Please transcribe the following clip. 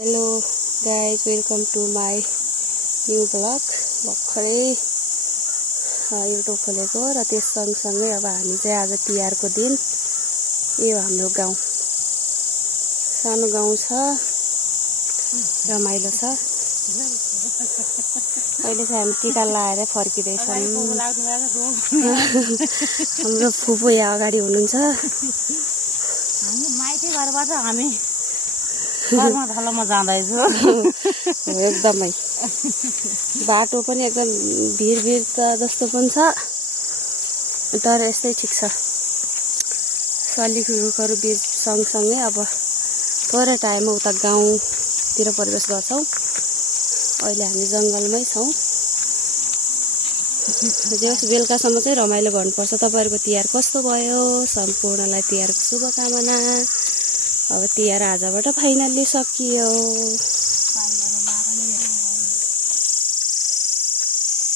Hello guys, welcome to my new blog. भर्खरै YouTube खोलेको र त्यस सँगसँगै अब हामी चाहिँ आज तिहारको दिन यो हाम्रो गाउँ सानो गाउँ छ, रमाइलो छ। अहिले चाहिँ हामी टिका लगाएर फर्किँदैछौँ। हाम्रो फुपू यहाँ अगाडि हुनुहुन्छ। माइती घरबाट हामी घरमा ढल्लोमा जाँदैछु। एकदमै बाटो पनि एकदम भिड त जस्तो पनि छ, तर यस्तै ठिक छ। सलिक रुखहरू बीच सँगसँगै अब थोरै टाइममा उता गाउँतिर प्रवेश गर्छौँ। अहिले हामी जङ्गलमै छौँ। जस बेलुकासम्म चाहिँ रमाइलो गर्नुपर्छ। तपाईँहरूको तिहार कस्तो भयो? सम्पूर्णलाई तिहारको शुभकामना। अब तिहार आजबाट फाइनल्ली सकियो।